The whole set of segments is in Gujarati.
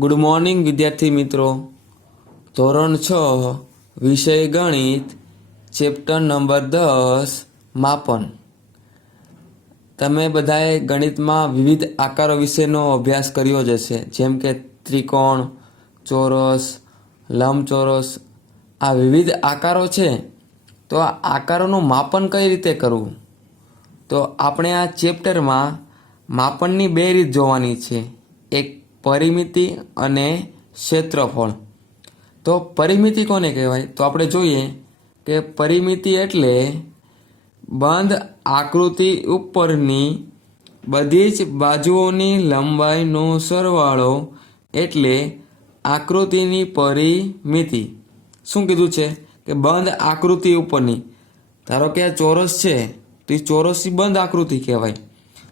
ગુડ મોર્નિંગ વિદ્યાર્થી મિત્રો. ધોરણ 6 વિષય ગણિત, ચેપ્ટર નંબર 10 માપન. તમે બધાએ ગણિતમાં વિવિધ આકારો વિશેનો અભ્યાસ કર્યો જ હશે, જેમ કે ત્રિકોણ, ચોરસ, લંબચોરસ. આ વિવિધ આકારો છે, તો આ આકારોનું માપન કઈ રીતે કરવું? તો આપણે આ ચેપ્ટરમાં માપનની બે રીત જોવાની છે, એક પરિમિતિ અને ક્ષેત્રફળ. તો પરિમિતિ કોને કહેવાય? તો આપણે જોઈએ કે પરિમિતિ એટલે બંધ આકૃતિ ઉપરની બધી જ બાજુઓની લંબાઈનો સરવાળો, એટલે આકૃતિની પરિમિતિ. શું કીધું છે કે બંધ આકૃતિ ઉપરની. ધારો કે આ ચોરસ છે, તો એ ચોરસની બંધ આકૃતિ કહેવાય.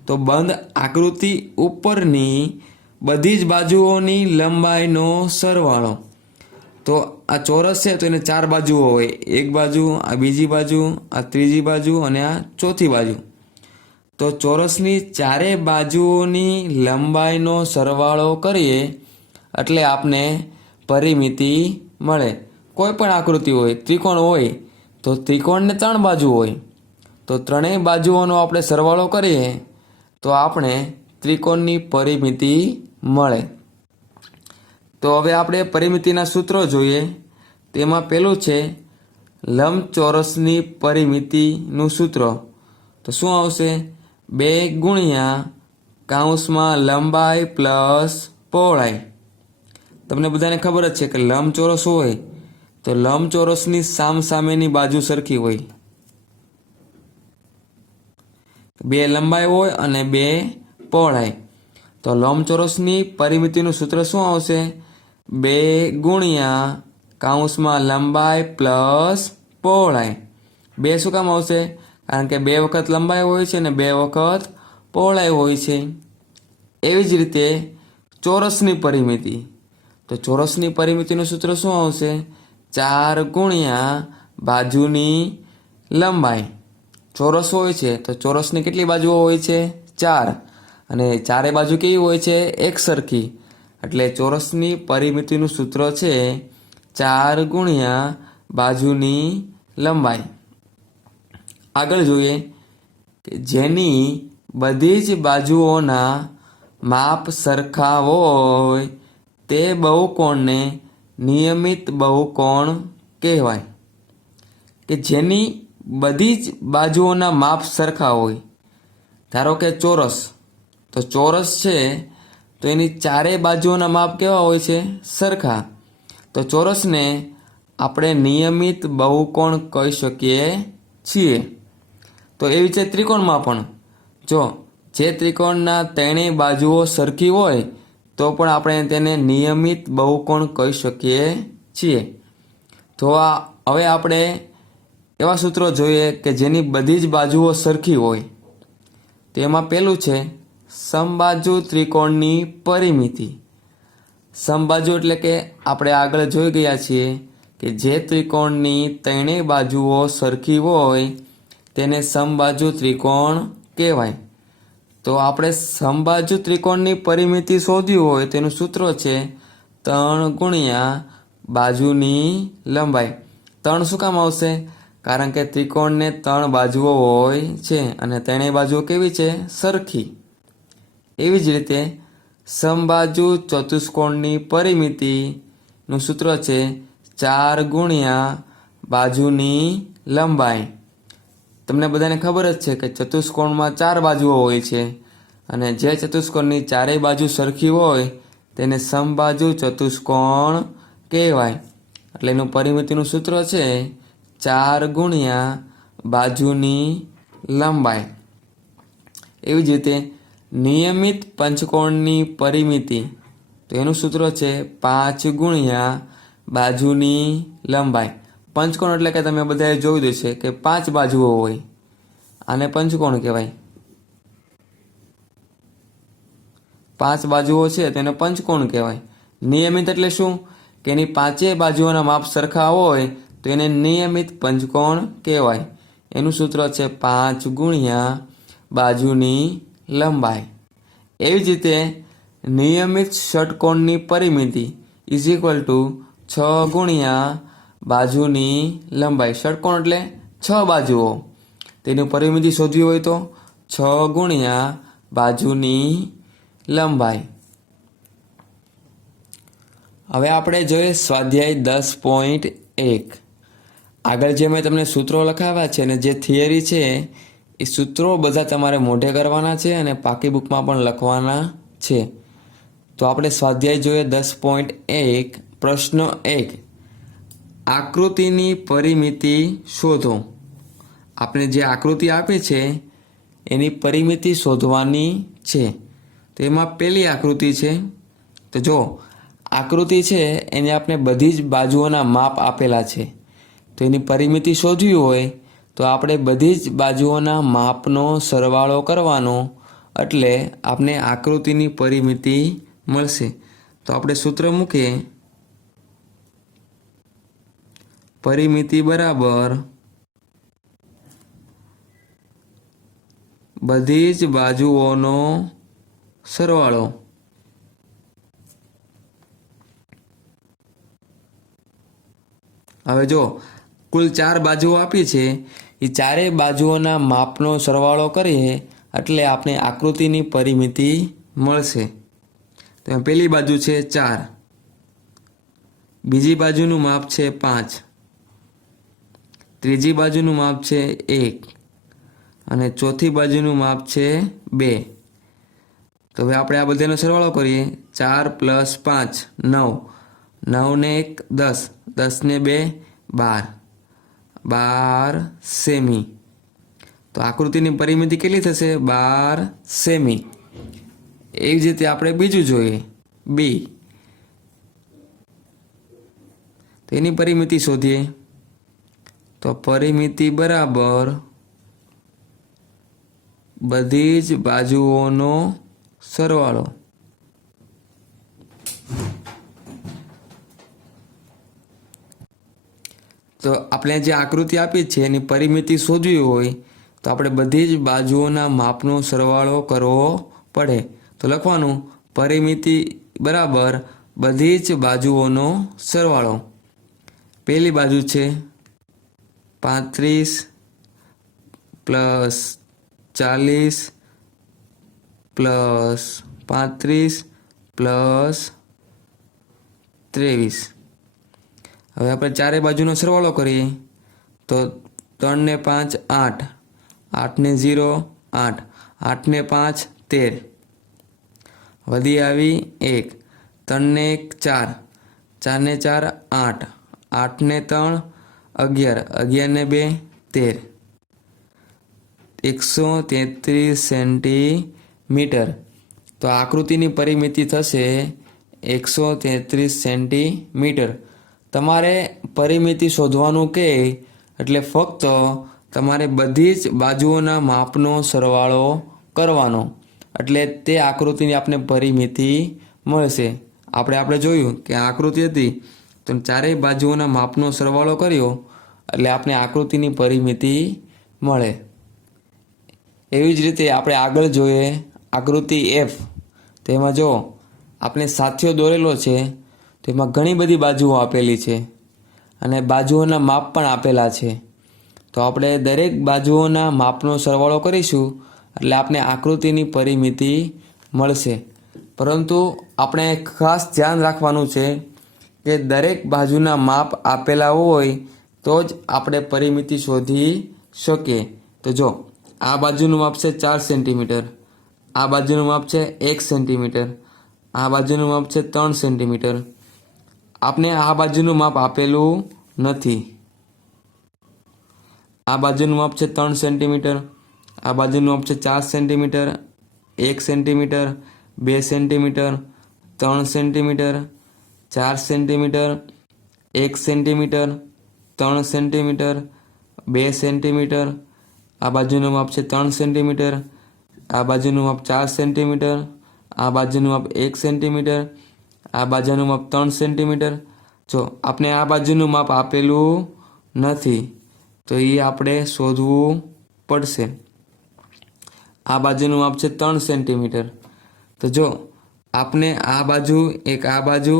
તો બંધ આકૃતિ ઉપરની બધી જ બાજુઓની લંબાઈનો સરવાળો. તો આ ચોરસ છે, તો એને ચાર બાજુઓ હોય, એક બાજુ, આ બીજી બાજુ, આ ત્રીજી બાજુ અને આ ચોથી બાજુ. તો ચોરસની ચારે બાજુઓની લંબાઈનો સરવાળો કરીએ એટલે આપને પરિમિતિ મળે. કોઈ પણ આકૃતિ હોય, ત્રિકોણ હોય તો ત્રિકોણને ત્રણ બાજુ હોય, તો ત્રણેય બાજુઓનો આપણે સરવાળો કરીએ તો આપણે ત્રિકોણની પરિમિતિ મળે. તો હવે આપણે પરિમિતિના સૂત્રો જોઈએ. તેમાં પહેલું છે લંબચોરસની પરિમિતિનું સૂત્ર. તો શું આવશે? 2 ગુણ્યા કૌંસમાં લંબાઈ પ્લસ પહોળાઈ. તમને બધાને ખબર જ છે કે લંબચોરસ હોય તો લંબચોરસની સામસામેની બાજુ સરખી હોય. 2 લંબાઈ હોય અને 2 પહોળાઈ. તો લંબચોરસની પરિમિતિનું સૂત્ર શું આવશે? 2 ગુણ્યા કૌંસમાં લંબાઈ પ્લસ પહોળાઈ. 2 શું કામ આવશે? કારણ કે 2 વખત લંબાઈ હોય છે અને 2 વખત પહોળાઈ હોય છે. એવી જ રીતે ચોરસની પરિમિતિ. તો ચોરસની પરિમિતિનું સૂત્ર શું આવશે? 4 ગુણ્યા બાજુની લંબાઈ. ચોરસ હોય છે તો ચોરસની કેટલી બાજુઓ હોય છે? 4. અને ચારે બાજુ કેવી હોય છે? એક સરખી. એટલે ચોરસની પરિમિતિનું સૂત્ર છે 4 ગુણ્યા બાજુની લંબાઈ. આગળ જોઈએ કે જેની બધી જ બાજુઓના માપ સરખા હોય તે બહુકોણને નિયમિત બહુકોણ કહેવાય. કે જેની બધી જ બાજુઓના માપ સરખા હોય. ધારો કે ચોરસ, તો ચોરસ છે તો એની ચારેય બાજુઓના માપ કેવા હોય છે? સરખા. તો ચોરસને આપણે નિયમિત બહુકોણ કહી શકીએ છીએ. તો એવી છે ત્રિકોણમાં પણ. જો જે ત્રિકોણના ત્રણેય બાજુઓ સરખી હોય તો પણ આપણે તેને નિયમિત બહુકોણ કહી શકીએ છીએ. તો હવે આપણે એવા સૂત્રો જોઈએ કે જેની બધી જ બાજુઓ સરખી હોય. તેમાં પહેલું છે સમબાજુ ત્રિકોણની પરિમિતિ. સમબાજુ એટલે કે આપણે આગળ જોઈ ગયા છીએ કે જે ત્રિકોણની ત્રણેય બાજુઓ સરખી હોય તેને સમબાજુ ત્રિકોણ કહેવાય. તો આપણે સમબાજુ ત્રિકોણની પરિમિતિ શોધવી હોય તેનું સૂત્ર છે 3 ગુણ્યા બાજુની લંબાઈ. 3 શું કામ આવશે? કારણ કે ત્રિકોણને 3 બાજુઓ હોય છે અને ત્રણેય બાજુઓ કેવી છે? સરખી. એવી જ રીતે સમબાજુ ચતુષ્કોણની પરિમિતિનું સૂત્ર છે 4 ગુણ્યા બાજુની લંબાઈ. તમને બધાને ખબર જ છે કે ચતુષ્કોણમાં 4 બાજુઓ હોય છે અને જે ચતુષ્કોણની ચારેય બાજુ સરખી હોય તેને સમબાજુ ચતુષ્કોણ કહેવાય. એટલે એનું પરિમિતિનું સૂત્ર છે 4 ગુણ્યા બાજુની લંબાઈ. એવી જ રીતે નિયમિત પંચકોણની પરિમિતિ. તો એનું સૂત્ર છે 5 ગુણ્યા બાજુની લંબાઈ. પંચકોણ એટલે કે તમે બધાએ જોયું હશે કે 5 બાજુઓ હોય. આને પંચકોણ કહેવાય. 5 બાજુઓ છે તેને પંચકોણ કહેવાય. નિયમિત એટલે શું? કે એની 5 બાજુઓના માપ સરખા હોય તો એને નિયમિત પંચકોણ કહેવાય. એનું સૂત્ર છે 5 ગુણ્યા બાજુની લંબાઈ. એવી જ રીતે નિયમિત ષટકોણની પરિમિતિ ઇઝ ઇક્વલ ટુ 6 ગુણ્યા બાજુની લંબાઈ. ષટકોણ એટલે 6 બાજુઓ. તેની પરિમિતિ શોધવી હોય તો 6 ગુણ્યા બાજુની લંબાઈ. હવે આપણે જોઈએ સ્વાધ્યાય 10.1. આગળ જે મેં તમને સૂત્રો લખાવ્યા છે અને જે થિયરી છે એ સૂત્રો બધા તમારે મોઢે કરવાના છે અને પાકી બુકમાં પણ લખવાના છે. તો આપણે સ્વાધ્યાય જોઈએ 10.1. પ્રશ્ન 1. આકૃતિની પરિમિતિ શોધો. આપણે જે આકૃતિ આપી છે એની પરિમિતિ શોધવાની છે. તો એમાં પહેલી આકૃતિ છે. તો જો આકૃતિ છે એને આપણે બધી જ બાજુઓના માપ આપેલા છે. તો એની પરિમિતિ શોધવી હોય તો આપણે બધી જ બાજુઓના માપનો સરવાળો કરવાનો, એટલે આપણે આકૃતિની પરિમિતિ મળશે. તો આપણે સૂત્ર મૂકીએ, પરિમિતિ બરાબર બધી જ બાજુઓનો સરવાળો. હવે જો કુલ 4 બાજુઓ આપી છે, એ ચારેય બાજુઓના માપનો સરવાળો કરીએ એટલે આપણે આકૃતિની પરિમિતિ મળશે. તો પહેલી બાજુ છે 4, બીજી બાજુનું માપ છે 5, ત્રીજી બાજુનું માપ છે 1 અને ચોથી બાજુનું માપ છે 2. તો હવે આપણે આ બધાનો સરવાળો કરીએ. 4 + 5 9, 9 ને 1 10, 10 ને 2 12, 12 સેમી. તો આકૃતિની પરિમિતિ કેટલી થશે? 12 સેમી. એવી જ રીતે આપણે બીજું જોઈએ, બી. તો એની પરિમિતિ શોધીએ. તો પરિમિતિ બરાબર બધી જ બાજુઓનો સરવાળો. તો આપણે જે આકૃતિ આપી છે એની પરિમિતિ શોધવી હોય તો આપણે બધી જ બાજુઓના માપનો સરવાળો કરવો પડે. તો લખવાનું પરિમિતિ બરાબર બધી જ બાજુઓનો સરવાળો. પહેલી બાજુ છે 35 + 40 + 35 + 23. હવે આપણે ચારે બાજુનો સરવાળો કરીએ તો 3 ને 5 8, 8 ને 0 8, 8 ને 5 13, વધી આવી 1, 3 ને 1 4, 4 ને 4 8, 8 ને 3 11, 11 ને 2 13, 133 સેન્ટીમીટર. તો આકૃતિની પરિમિતિ થશે 133 સેન્ટીમીટર. તમારે પરિમિતિ શોધવાનું કે એટલે ફક્ત તમારે બધી જ બાજુઓના માપનો સરવાળો કરવાનો, એટલે તે આકૃતિની આપણે પરિમિતિ મળશે. આપણે જોયું કે આકૃતિ હતી તો ચારેય બાજુઓના માપનો સરવાળો કર્યો એટલે આપણે આકૃતિની પરિમિતિ મળે. એવી જ રીતે આપણે આગળ જોઈએ આકૃતિ F. તેમાં જો આપણે સાથીઓ દોરેલો છે તેમાં ઘણી બધી બાજુઓ આપેલી છે અને બાજુઓના માપ પણ આપેલા છે. તો આપણે દરેક બાજુઓના માપનો સરવાળો કરીશું એટલે આપણે આકૃતિની પરિમિતિ મળશે. પરંતુ આપણે ખાસ ધ્યાન રાખવાનું છે કે દરેક બાજુના માપ આપેલા હોય તો જ આપણે પરિમિતિ શોધી શકીએ. તો જો આ બાજુનું માપ છે 4 સેન્ટીમીટર, આ બાજુનું માપ છે 1 સેન્ટીમીટર, આ બાજુનું માપ છે 3 સેન્ટીમીટર. આપણે આ બાજુનું માપ આપેલું નથી. આ બાજુનું માપ છે 3 સેન્ટીમીટર, આ બાજુનું માપ છે 4 centimetre, 1 centimetre, 2 centimetre, 3 centimetre, 4 centimetre, 1 centimetre, 3 centimetre, 2 centimetre. આ બાજુનું માપ છે 3 સેન્ટીમીટર, આ બાજુનું માપ 4 સેન્ટીમીટર, આ બાજુનું માપ 1 સેન્ટીમીટર, આ બાજુનું માપ 3 સેન્ટીમીટર. જો આપણે આ બાજુનું માપ આપેલું નથી તો એ આપણે શોધવું પડશે. આ બાજુનું માપ છે 3 સેન્ટીમીટર. તો જો આપને આ બાજુ એક આ બાજુ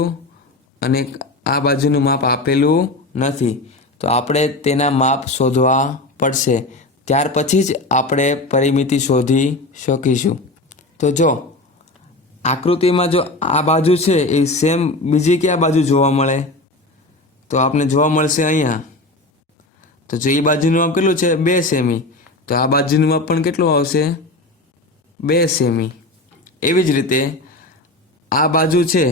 અને એક આ બાજુનું માપ આપેલું નથી, તો આપણે તેના માપ શોધવા પડશે. ત્યાર પછી જ આપણે પરિમિતિ શોધી શકીશું. તો જો આકૃતિમાં જો આ બાજુ છે એ સેમ બીજી કયા બાજુ જોવા મળે, તો આપને જોવા મળશે અહીંયા. તો જો એ બાજુનું માપ કેટલું છે 2 સેમી, તો આ બાજુનું માપ પણ કેટલું આવશે 2 સેમી. એવી જ રીતે આ બાજુ છે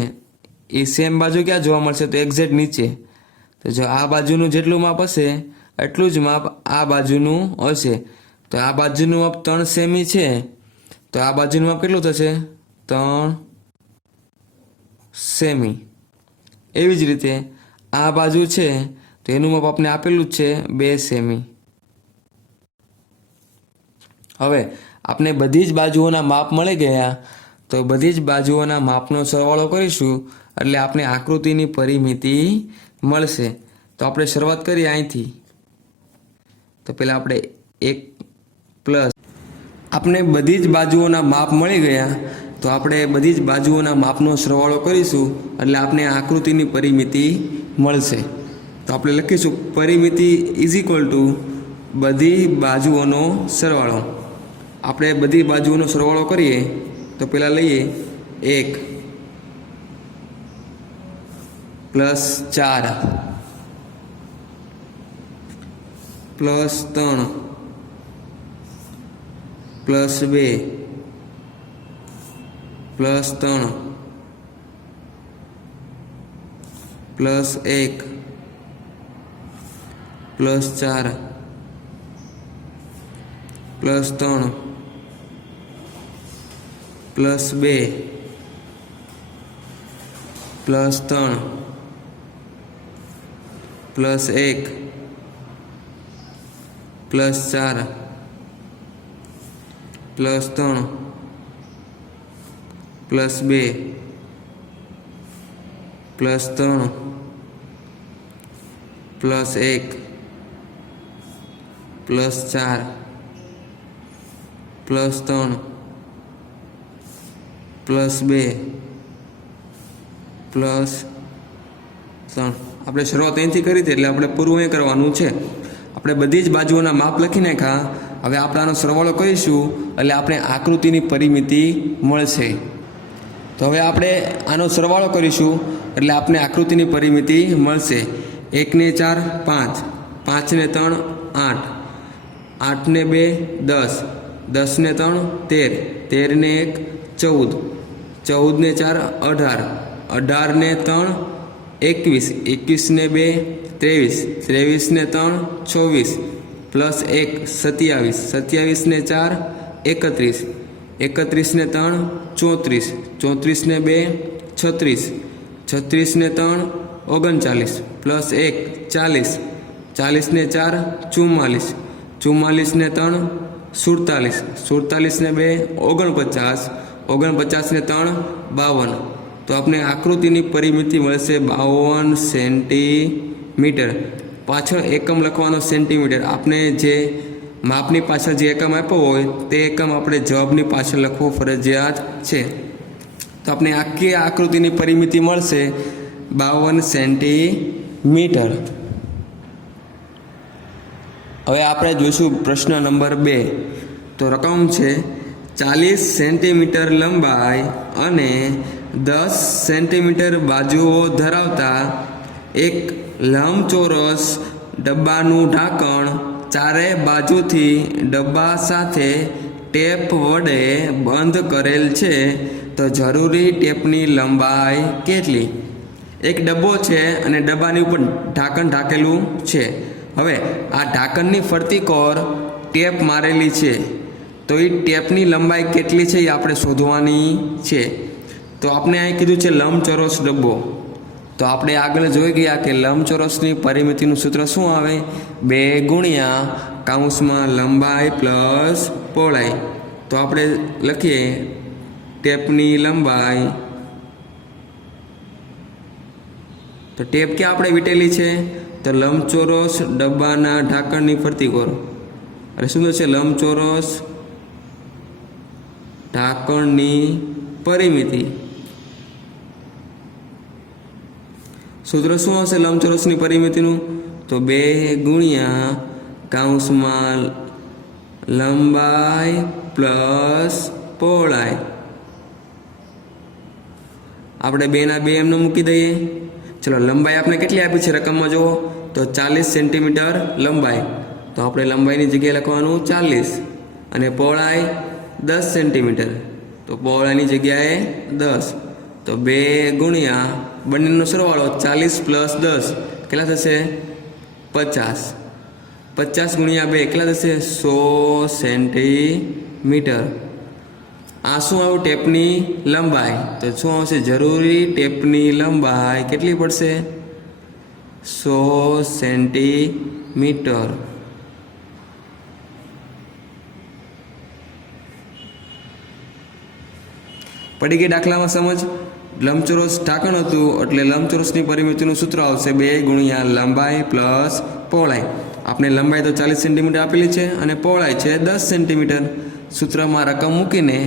એ સેમ બાજુ ક્યાં જોવા મળશે, તો એક્ઝેક્ટ નીચે. તો જો આ બાજુનું જેટલું માપ હશે એટલું જ માપ આ બાજુનું હશે. તો આ બાજુનું માપ 3 સેમી છે, તો આ બાજુનું માપ કેટલું થશે 3 સેમી. એવી જ રીતે આ બાજુ છે તો એનું માપ આપણે આપેલું જ છે 2 સેમી. હવે આપણે બધી જ બાજુઓના માપ મળી ગયા, તો બધી જ બાજુઓના માપનો સરવાળો કરીશું એટલે આપણે આકૃતિની પરિમિતિ મળશે. તો આપણે શરૂઆત કરીએ અહીંથી. તો પહેલાં આપણે 1 પ્લસ, આપણે બધી જ બાજુઓના માપ મળી ગયા, તો આપણે બધી જ બાજુઓના માપનો સરવાળો કરીશું એટલે આપણે આકૃતિની પરિમિતિ મળશે. તો આપણે લખીશું પરિમિતિ ઇઝ ઇક્વલ ટુ બધી બાજુઓનો સરવાળો. આપણે બધી બાજુઓનો સરવાળો કરીએ તો પહેલાં લઈએ 1 plus 4 plus 3 plus 2 plus 3 plus 1 plus 4 plus 3 plus 2 plus 3 plus 1 plus 4 plus 3 plus 2 plus 3 plus 1 plus 4 plus 3 plus 2 plus 3. આપણે શરૂઆત અહીંથી કરી હતી એટલે આપણે પૂરું એ કરવાનું છે. આપણે બધી જ બાજુઓના માપ લખી નાખ્યા. હવે આપણે આનો સરવાળો કરીશું એટલે આપણે આકૃતિની પરિમિતિ મળશે. તો હવે આપણે આનો સરવાળો કરીશું એટલે આપણે આકૃતિની પરિમિતિ મળશે. 1 ને 4 5, 5 ને 3 8, 8 ને 2 10, 10 ને 3 13, 13 ને 1 14, 14 ને 4 18, 18 ને 3 21, 21 ને 2 23, 23 ને 3 24, પ્લસ 1 27, 27 ને 4 31, 31 ને 3 34, 34 ને 2 36, 36 ને 3 39, પ્લસ 1 40, 40 ને 4 44, 44 ને 3 47, 47 ને 2 49, 49 ને 3 52. તો આપણે આકૃતિની પરિમિતિ મળશે 52 સેન્ટીમીટર. પાછળ એકમ લખવાનો સેન્ટીમીટર. આપણે જે માપની પાછળ જે એકમ આપ્યો હોય તે એકમ આપણે જવાબની પાછળ લખવો ફરજિયાત છે. તો આપણે આખી આકૃતિની પરિમિતિ મળશે 52 સેન્ટીમીટર. હવે આપણે જોઈશું પ્રશ્ન નંબર 2. તો રકમ છે 40 સેન્ટીમીટર લંબાઈ અને 10 સેન્ટીમીટર બાજુઓ ધરાવતા એક લંબચોરસ ડબ્બાનું ઢાંકણ ચારે બાજુથી ડબ્બા સાથે ટેપ વડે બંધ કરેલ છે, તો જરૂરી ટેપની લંબાઈ કેટલી? એક ડબ્બો છે અને ડબ્બાની ઉપર ઢાંકણ ઢાંકેલું છે. હવે આ ઢાંકણની ફરતી કોર ટેપ મારેલી છે, તો એ ટેપની લંબાઈ કેટલી છે એ આપણે શોધવાની છે. તો આપણે અહીં કીધું છે લંબચોરસ ડબ્બો. તો આપણે આગળ જોઈ ગયા કે લંબચોરસની પરિમિતિનું સૂત્ર શું આવે? 2 ગુણ્યા કૌંસમાં લંબાઈ પ્લસ પહોળાઈ. તો આપણે લખીએ ટેપની લંબાઈ. તો ટેપ ક્યાં આપણે વીટેલી છે? તો લંબચોરસ ડબ્બાના ઢાંકણની ફરતી કોર. એટલે શું છે? લંબચોરસ ઢાંકણની પરિમિતિ. સૂત્ર શું આવશે લંબચોરસની પરિમિતિનું? તો 2 ગુણ્યા કૌંસમાં લંબાઈ પ્લસ પહોળાઈ. આપણે 2 ના 2 એમને મૂકી દઈએ. ચલો, લંબાઈ આપણે કેટલી આપી છે રકમમાં જુઓ તો 40 સેન્ટીમીટર લંબાઈ. તો આપણે લંબાઈની જગ્યાએ લખવાનું 40 અને પહોળાઈ 10 સેન્ટીમીટર. તો પહોળાઈની જગ્યાએ 10. તો 2 ગુણ્યા બંનેનો સરવાળો 40 પ્લસ 10 કેટલા થશે? 50. 50 ગુણ્યા 2 કેટલા થશે? 100 સેન્ટીમીટર. આ શું આવ્યું? ટેપની લંબાઈ. તો શું આવશે? જરૂરી ટેપની લંબાઈ કેટલી પડશે? 100 સેન્ટીમીટર. પડી ગઈ દાખલામાં સમજ? લંબચોરસ ઢાંકણ હતું એટલે લંબચોરસની પરિમિતિનું સૂત્ર આવશે 2 ગુણ્યા લંબાઈ પ્લસ પહોળાઈ. આપણે લંબાઈ તો 40 સેન્ટીમીટર આપેલી છે અને પહોળાઈ છે 10 સેન્ટીમીટર. સૂત્રમાં રકમ મૂકીને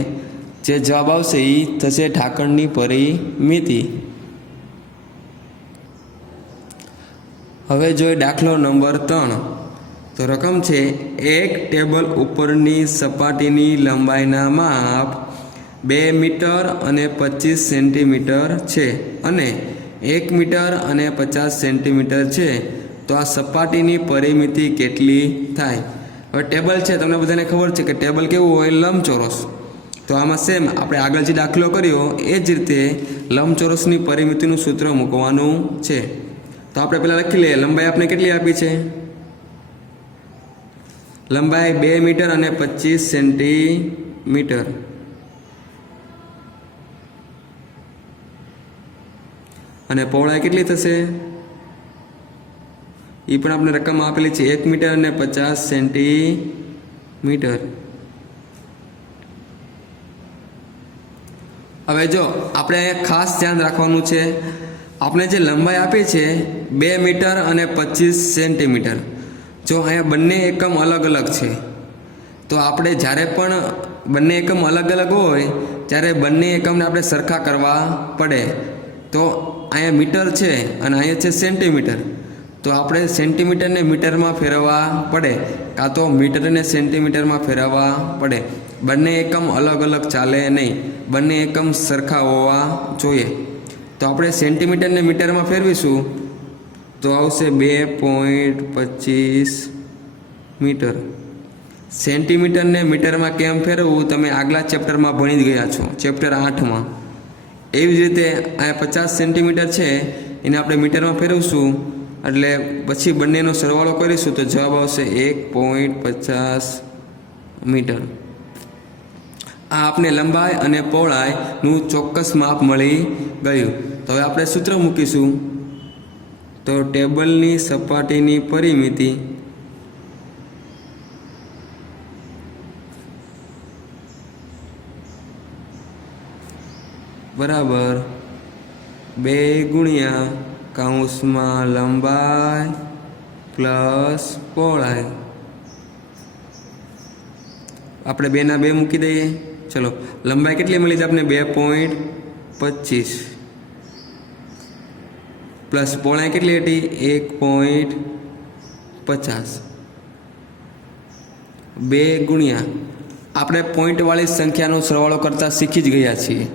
જે જવાબ આવશે એ થશે ઢાંકણની પરિમિતિ. હવે જોઈએ દાખલો નંબર 3. તો રકમ છે એક ટેબલ ઉપરની સપાટીની લંબાઈના માપ 2 મીટર અને 25 સેન્ટીમીટર છે અને 1 મીટર અને 50 સેન્ટીમીટર છે. તો આ સપાટીની પરિમિતિ કેટલી થાય? હવે ટેબલ છે, તમને બધાને ખબર છે કે ટેબલ કેવું હોય? લંબચોરસ. તો આમાં સેમ આપણે આગળ જે દાખલો કર્યો એ જ રીતે લંબચોરસની પરિમિતિનું સૂત્ર મૂકવાનું છે. તો આપણે પહેલાં લખી લઈએ. લંબાઈ આપણે કેટલી આપી છે? લંબાઈ 2 મીટર અને 25 સેન્ટીમીટર. અને પહોળાઈ કેટલી થશે? એ પણ આપણે રકમ આપેલી છે 1 મીટર અને 50 સેન્ટીમીટર. હવે જો આપણે ખાસ ધ્યાન રાખવાનું છે, આપણે જે લંબાઈ આપી છે 2 મીટર અને 25 સેન્ટીમીટર. જો અહીંયા બંને એકમ અલગ અલગ છે તો આપણે જ્યારે પણ બંને એકમ અલગ અલગ હોય ત્યારે બંને એકમને આપણે સરખા કરવા પડે. તો અહીંયા મીટર છે અને અહીંયા છે સેન્ટીમીટર. તો આપણે સેન્ટીમીટરને મીટરમાં ફેરવવા પડે કાં તો મીટરને સેન્ટીમીટરમાં ફેરવવા પડે. બંને એકમ અલગ અલગ ચાલે નહીં, બંને એકમ સરખા હોવા જોઈએ. તો આપણે સેન્ટીમીટરને મીટરમાં ફેરવીશું તો આવશે 2.25 મીટર. સેન્ટીમીટરને મીટરમાં કેમ ફેરવવું તમે આગલા ચેપ્ટરમાં ભણી જ ગયા છો, ચેપ્ટર 8માં. એવી જ રીતે અહીંયા 50 સેન્ટીમીટર છે એને આપણે મીટરમાં ફેરવશું એટલે પછી બંનેનો સરવાળો કરીશું તો જવાબ આવશે 1.50 મીટર. આ આપણે લંબાઈ અને પહોળાઈનું ચોક્કસ માપ મળી ગયું. તો હવે આપણે સૂત્ર મૂકીશું. તો ટેબલની સપાટીની પરિમિતિ બરાબર 2 ગુણ્યા કૌંસમાં લંબાઈ પ્લસ પહોળાઈ. આપણે 2 ના 2 મૂકી દઈએ. ચલો, લંબાઈ કેટલી મળી છે આપણે? 2.25 પ્લસ પહોળાઈ કેટલી હતી? 1.50. 2 ગુણ્યા આપણે પોઈન્ટવાળી સંખ્યાનો સરવાળો કરતાં શીખી જ ગયા છીએ.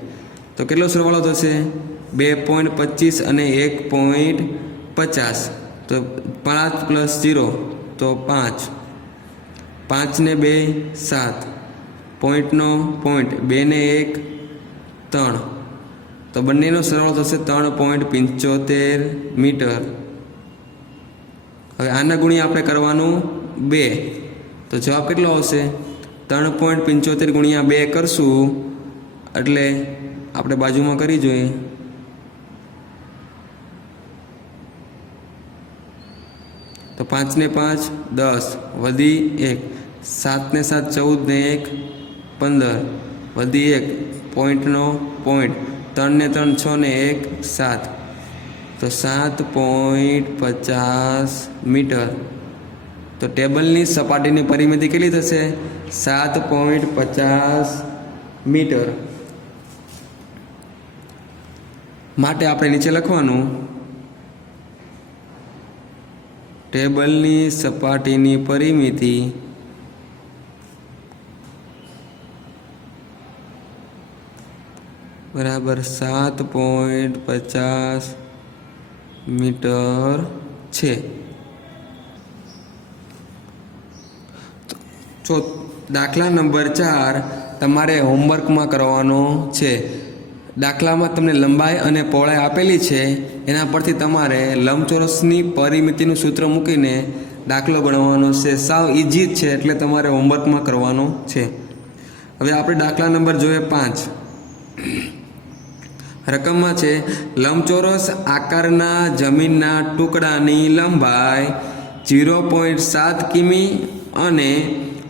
તો કેટલો સરવાળો થશે? 2.25 અને 1.50. તો 5 પ્લસ 0 તો 5. 5 ને 2 7. પોઈન્ટનો પોઈન્ટ 2 ને 1 3. તો બંનેનો સરવાળો થશે 3.75 મીટર. હવે આના ગુણ્યા આપણે કરવાનું 2. તો જવાબ કેટલો આવશે? 3.75 ગુણ્યા 2 કરશું એટલે આપણે બાજુમાં કરી જોઈએ. તો 5 ને 5 10 વધી 1. 7 ને 7 14 ને 1 15 વધી 1. પોઈન્ટનો પોઈન્ટ 3 ને 3 6 ને 1 7. તો 7.50 મીટર. તો ટેબલની સપાટીની પરિમિતિ કેટલી થશે? 7.50 મીટર. માટે આપણે નીચે લખવાનું ટેબલની સપાટીની પરિમિતિ બરાબર 7.50 મીટર છે। દાખલા નંબર 4 તમારે હોમવર્કમાં કરવાનો છે। દાખલામાં તમને લંબાઈ અને પહોળાઈ આપેલી છે, એના પરથી તમારે લંબચોરસની પરિમિતિનું સૂત્ર મૂકીને દાખલો ગણવાનો છે। સાવ ઇઝી જ છે, એટલે તમારે હોમવર્કમાં કરવાનો છે। હવે આપણે દાખલા નંબર જોઈએ 5। રકમમાં છે લંબચોરસ આકારના જમીનના ટુકડાની લંબાઈ 0.7 કિમી અને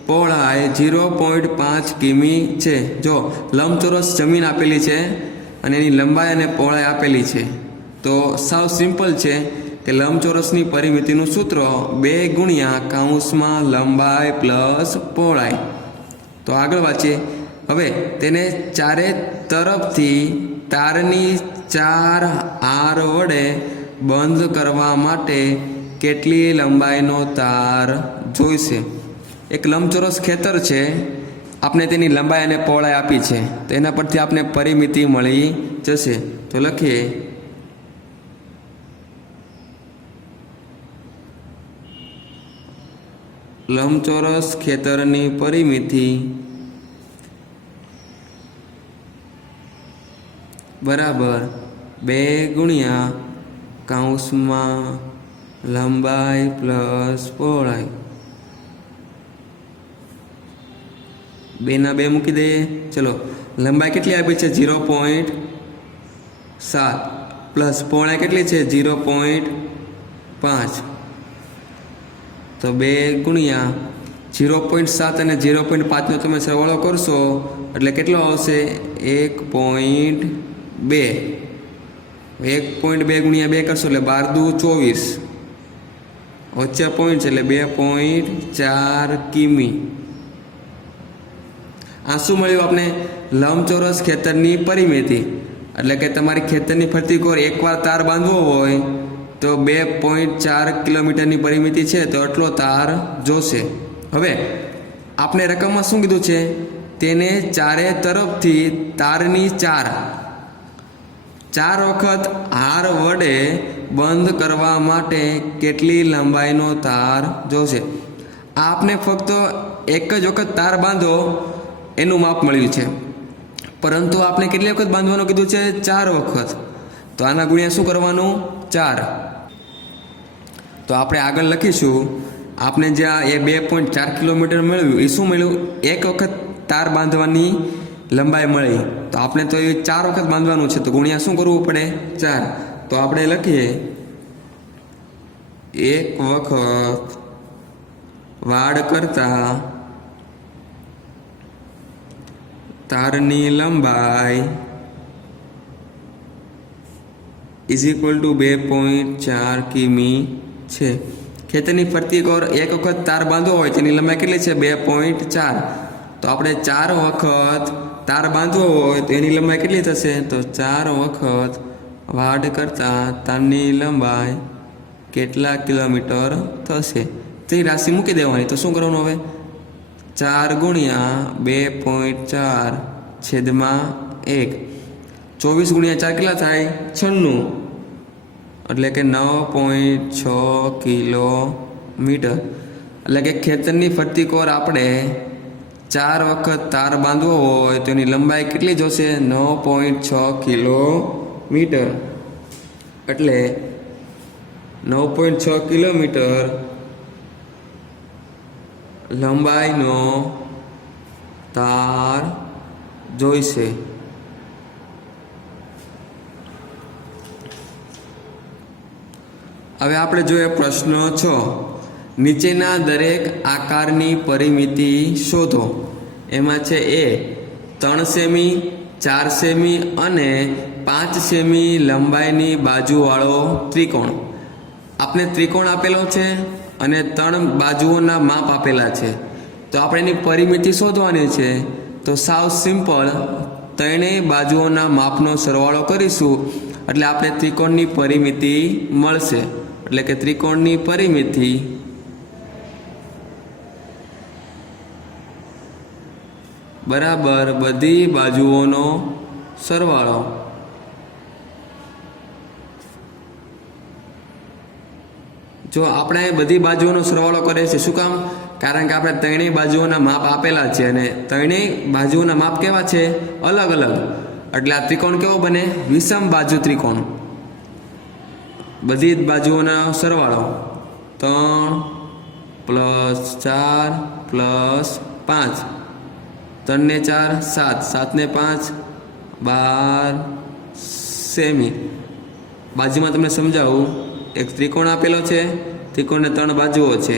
પહોળાઈ 0.5 કિમી છે। જો લંબચોરસ જમીન આપેલી છે અને એની લંબાઈ અને પહોળાઈ આપેલી છે, તો સાવ સિમ્પલ છે કે લંબચોરસની પરિમિતિનું સૂત્ર 2 ગુણ્યા કૌંસમાં લંબાઈ પ્લસ પહોળાઈ। તો આગળ વાંચીએ। હવે તેને ચારે તરફથી તારની 4 આર વડે બંધ કરવા માટે કેટલી લંબાઈનો તાર જોઈશે। એક લંબચોરસ ખેતર છે, આપણે તેની લંબાઈ અને પહોળાઈ આપી છે, તો એના પરથી આપણે પરિમિતિ મળી જશે। તો લખીએ લંબચોરસ ખેતરની પરિમિતિ બરાબર 2 ગુણ્યા કૌંસમાં લંબાઈ પ્લસ પહોળાઈ। 2 ના 2 મૂકી દઈએ। ચલો, લંબાઈ કેટલી આપી છે 0.7 પ્લસ પહોળાઈ કેટલી છે 0.5। તો 2 ગુણ્યા 0.7 અને 0.5નો તમે સરવાળો કરશો એટલે કેટલો આવશે 1.2। 1.2 ગુણ્યા 2 કરશો એટલે 12 દુ 24, વચ્ચે પોઈન્ટ છે એટલે 2.4 કિમી। આ શું મળ્યું આપણે? લંબચોરસ ખેતરની પરિમિતિ, એટલે કે તમારી ખેતરની ફરતી કોર એકવાર તાર બાંધવો હોય તો 2.4 કિલોમીટરની પરિમિતિ છે, તો એટલો તાર જોશે। હવે આપણે રકમમાં શું કીધું છે? તેને ચારે તરફથી તારની 4 વખત હાર વડે બંધ કરવા માટે કેટલી લંબાઈનો તાર જોશે। આપને ફક્ત એક જ વખત તાર બાંધો એનું માપ મળ્યું છે, પરંતુ આપણે કેટલી વખત બાંધવાનું કીધું છે? 4 વખત। તો આના ગુણ્યા શું કરવાનું? 4। તો આપણે આગળ લખીશું, આપણે જ્યાં એ 2.4 કિલોમીટર મળ્યું એ શું મળ્યું? એક વખત તાર બાંધવાની લંબાઈ મળી, તો આપણે તો એ 4 વખત બાંધવાનું છે, તો ગુણ્યા શું કરવું પડે? 4। તો આપણે લખીએ એક વખત વાડ કરતા તારની લંબાઈ = 2.4 કિમી છે। ખેતરની ફરતી કોર એક વખત તાર બાંધવો હોય તેની લંબાઈ કેટલી છે? 2.4। તો આપણે 4 વખત તાર બાંધવો હોય તો એની લંબાઈ કેટલી થશે? તો 4 વખત વાડ કરતા તારની લંબાઈ કેટલા કિલોમીટર થશે તે રાશિ મૂકી દેવાની। તો શું કરવાનું હવે? 4 ગુણ્યા 2.4 છેદમાં 1। 24 ગુણ્યા 4 કેટલા થાય? 96, એટલે કે 9.6 કિલોમીટર। એટલે કે ખેતરની ફરતી કોર આપણે 4 વખત તાર બાંધવો હોય તો એની લંબાઈ કેટલી જોશે? 9.6 કિલોમીટર। એટલે 9.6 કિલોમીટર લંબાઈનો તાર જોઈશે। હવે આપણે જોઈએ પ્રશ્ન 6। નીચેના દરેક આકારની પરિમિતિ શોધો। એમાં છે એ 3 સેમી, 4 સેમી અને 5 સેમી લંબાઈની બાજુવાળો ત્રિકોણ। આપણે ત્રિકોણ આપેલો છે અને 3 બાજુઓના માપ આપેલા છે, તો આપણે એની પરિમિતિ શોધવાની છે। તો સાવ સિમ્પલ, ત્રણેય બાજુઓના માપનો સરવાળો કરીશું એટલે આપણે ત્રિકોણની પરિમિતિ મળશે। એટલે કે ત્રિકોણની પરિમિતિ બરાબર બધી બાજુઓનો સરવાળો. જો આપણે બધી બાજુઓનો સરવાળો કરે છે, શું કામ? કારણ કે આપણે ત્રણેય બાજુઓના માપ આપેલા છે અને ત્રણેય બાજુઓના માપ કેવા છે? અલગ અલગ. એટલે આ ત્રિકોણ કેવો બને? વિષમ બાજુ ત્રિકોણ. બધી જ બાજુઓના સરવાળો 3 + 4 + 5, 3 ને 4 7, 7 ને 5 12 સેમી. બાજુમાં તમને સમજાવું, એક ત્રિકોણ આપેલો છે, ત્રિકોણને 3 બાજુઓ છે.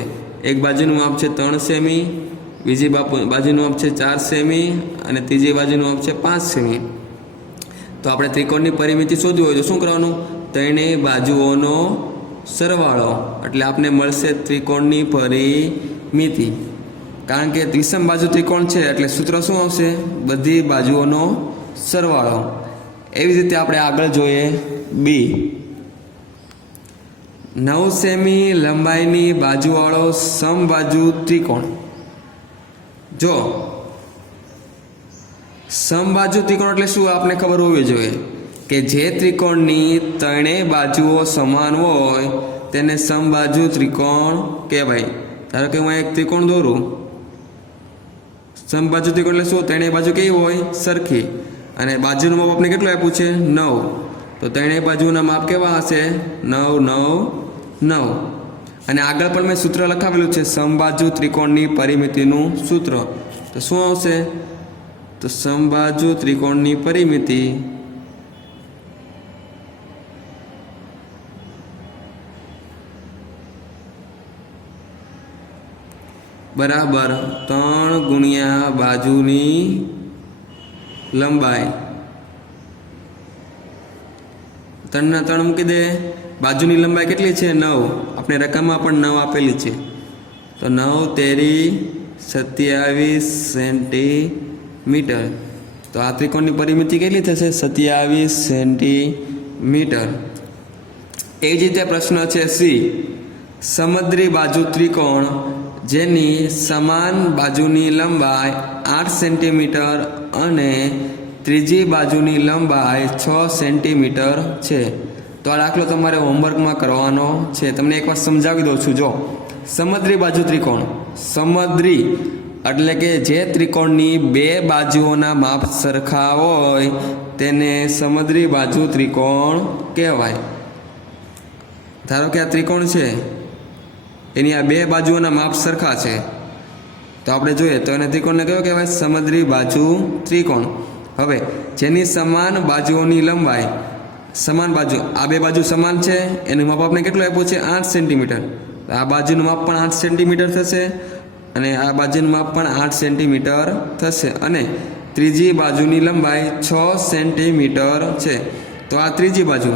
એક બાજુનું માપ છે 3 સેમી, બીજી બાજુનું માપ છે 4 સેમી અને ત્રીજી બાજુનું માપ છે 5 સેમી. તો આપણે ત્રિકોણની પરિમિતિ શોધવી હોય તો શું કરવાનું? ત્રણેય બાજુઓનો સરવાળો, એટલે આપણે મળશે ત્રિકોણની પરિમિતિ. કારણ કે વિષમ બાજુ ત્રિકોણ છે એટલે સૂત્ર શું આવશે? બધી બાજુઓનો સરવાળો. એવી જ રીતે આપણે આગળ જોઈએ બી. 9 સેમી લંબાઈની બાજુવાળો સમબાજુ ત્રિકોણ. જો સમબાજુ ત્રિકોણ એટલે શું આપને ખબર હોવી જોઈએ કે જે ત્રિકોણની ત્રણેય બાજુઓ સમાન હોય તેને સમબાજુ ત્રિકોણ કહેવાય. ધારો કે હું એક ત્રિકોણ દોરું, સમબાજુ ત્રિકોણ એટલે શું? ત્રણેય બાજુ કેવી હોય? સરખી. અને બાજુનું માપ આપણે કેટલું આપ્યું છે? 9. તો ત્રણેય બાજુના માપ કેવા હશે? 9 9 9. અને આગળ પણ મેં સૂત્ર લખાવેલું છે, સમબાજુ ત્રિકોણની પરિમિતિનું સૂત્ર. તો શું આવશે? તો સમબાજુ ત્રિકોણની પરિમિતિ બરાબર 3 ગુણ્યા બાજુની લંબાઈ. 3 ના 3 મૂકી દે. બાજુની લંબાઈ કેટલી છે? 9. આપણે રકમમાં પણ 9 આપેલી છે. તો 9 તેરી 27 સેન્ટીમીટર. તો આ ત્રિકોણની પરિમિતિ કેટલી થશે? 27 સેન્ટીમીટર. એ જ રીતે પ્રશ્ન છે સી. સમદ્રી બાજુ ત્રિકોણ જેની સમાન બાજુની લંબાઈ 8 સેન્ટીમીટર અને ત્રીજી બાજુની લંબાઈ 6 સેન્ટીમીટર છે. તો આ દાખલો તમારે હોમવર્કમાં કરવાનો છે. તમને એકવાર સમજાવી દઉં છું. જો સમદ્રી બાજુ ત્રિકોણ, સમદ્રી એટલે કે જે ત્રિકોણની બે બાજુઓના માપ સરખા હોય તેને સમદ્રી બાજુ ત્રિકોણ કહેવાય. ધારો કે આ ત્રિકોણ છે, એની આ બે બાજુઓના માપ સરખા છે. તો આપણે જોઈએ તો એને ત્રિકોણને કયો કહેવાય? સમદ્રી બાજુ ત્રિકોણ. હવે જેની સમાન બાજુઓની લંબાઈ, સમાન બાજુ, આ બે બાજુ સમાન છે, એનું માપ આપણે કેટલું આપ્યું છે? 8 સેન્ટીમીટર. આ બાજુનું માપ પણ 8 સેન્ટીમીટર થશે અને આ બાજુનું માપ પણ 8 સેન્ટીમીટર થશે અને ત્રીજી બાજુની લંબાઈ 6 સેન્ટીમીટર છે. તો આ ત્રીજી બાજુ,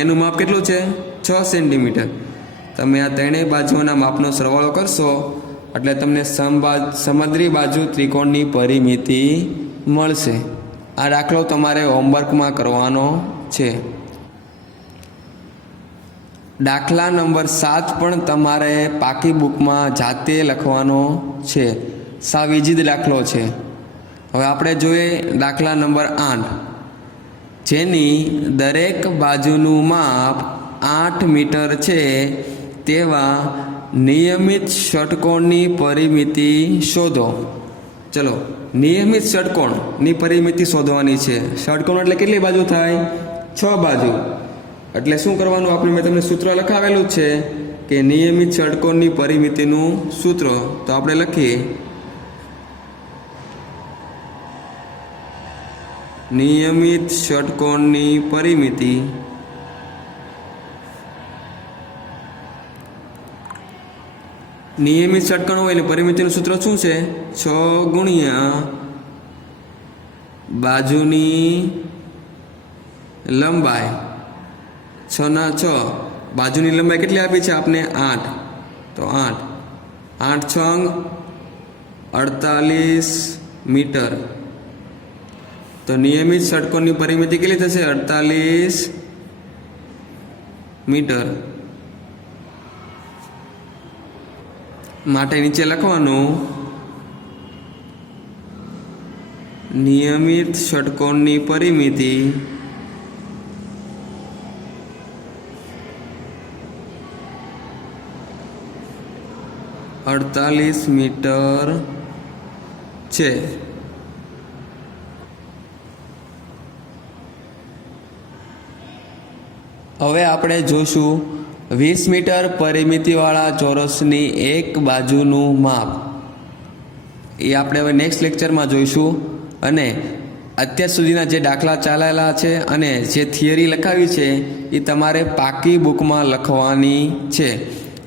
એનું માપ કેટલું છે? 6 સેન્ટીમીટર. તમે આ ત્રણેય બાજુઓના માપનો સરવાળો કરશો એટલે તમને સમદ્રી બાજુ ત્રિકોણની પરિમિતિ મળશે. આ દાખલો તમારે હોમવર્કમાં કરવાનો છે. દાખલા નંબર 7 પણ તમારે પાકી બુકમાં જાતે લખવાનો છે. સાવ ઈજી દાખલો છે. હવે આપણે જોઈએ દાખલા નંબર 8, જેની દરેક બાજુનું માપ 8 મીટર છે તેવા નિયમિત ષટકોણની પરિમિતિ શોધો. ચલો, નિયમિત ષટકોણની પરિમિતિ શોધવાની છે. ષટકોણ એટલે કેટલી બાજુ થાય? 6 બાજુ. એટલે શું કરવાનું? આપણે મેં તમને સૂત્ર લખાવેલું છે કે નિયમિત ષટકોણની પરિમિતિનું સૂત્ર. તો આપણે લખીએ નિયમિત ષટકોણની પરિમિતિ નિયમિત ષટકોણ હોય એટલે પરિમિતિનું સૂત્ર શું છે? 6 ગુણ્યા બાજુની લંબાઈ. 6 ના 6. બાજુની લંબાઈ કેટલી આપી છે આપને? 8. તો 8 8 6 48 મીટર. તો નિયમિત ષટકોણની પરિમિતિ કેટલી થશે? 48 મીટર. માટે નીચે લખવાનું નિયમિત ષટકોણની પરિમિતિ અડતાલીસ મીટર છે. હવે આપણે જોઈશું 20 મીટર પરિમિતિવાળા ચોરસની એક બાજુનું માપ. એ આપણે હવે નેક્સ્ટ લેક્ચરમાં જોઈશું. અને અત્યાર સુધીના જે દાખલા ચાલેલા છે અને જે થિયરી લખાવી છે એ તમારે પાકી બુકમાં લખવાની છે.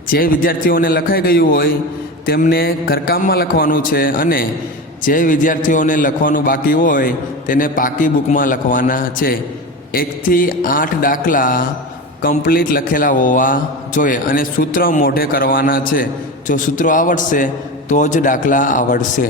જે વિદ્યાર્થીઓને લખાઈ ગયું હોય તેમને ઘરકામમાં લખવાનું છે, અને જે વિદ્યાર્થીઓને લખવાનું બાકી હોય તેને પાકી બુકમાં લખવાના છે. 1 થી 8 દાખલા કમ્પ્લીટ લખેલા હોવા જોઈએ અને સૂત્ર મોઢે કરવાના છે. જો સૂત્રો આવડશે તો જ દાખલા આવડશે.